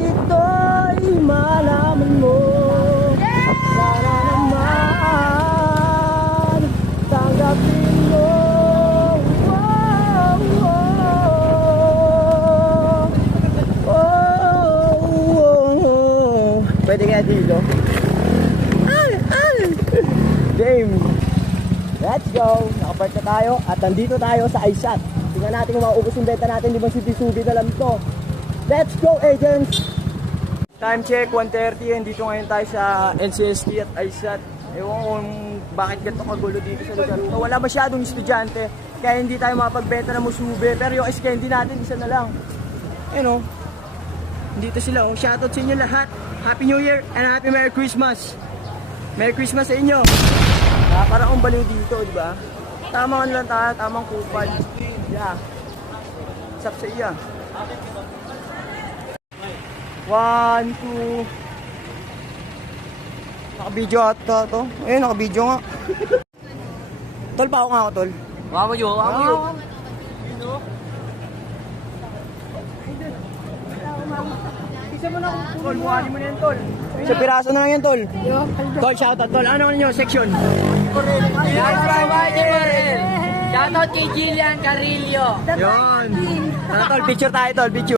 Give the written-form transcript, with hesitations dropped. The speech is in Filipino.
ito'y malaman mo. Sana naman tanggapin mo. Oh, oh, oh. Pwede kaya dito? Game! Let's go! Nakapark na tayo at nandito tayo sa iShot. Tingnan natin kung mauubos yung benta natin, di ba subi na lang to. Let's go, agents! Time check, 1:30. Dito ngayon tayo sa NCST at iShot. Ewan ko kung bakit ganito kagulo dito sa lugar to. Wala masyadong estudyante, kaya hindi tayo makapagbenta ng musubi. Pero yung candy natin, isa na lang. You know, dito sila. Oh. Shoutout sa inyo lahat. Happy New Year and Happy Merry Christmas! Merry Christmas sa inyo! Parang akong baliw dito, di ba? Tamang lang tayo, tamang kupal. Yeah. Sap sa iya. 1, 2. Naka-video ata to. Ayun, naka-video nga. Tol, pa ako nga ako, tol. Wamo yun. Isa mo na ako. Tol, buhali mo na yan, tol. Sa piraso na lang yan, tol. Tol, shoutout, tol. Ano nyo, section? Shoutout kay Jillian Carillo. Yun. Ano, tol, picture tayo, tol. Picture.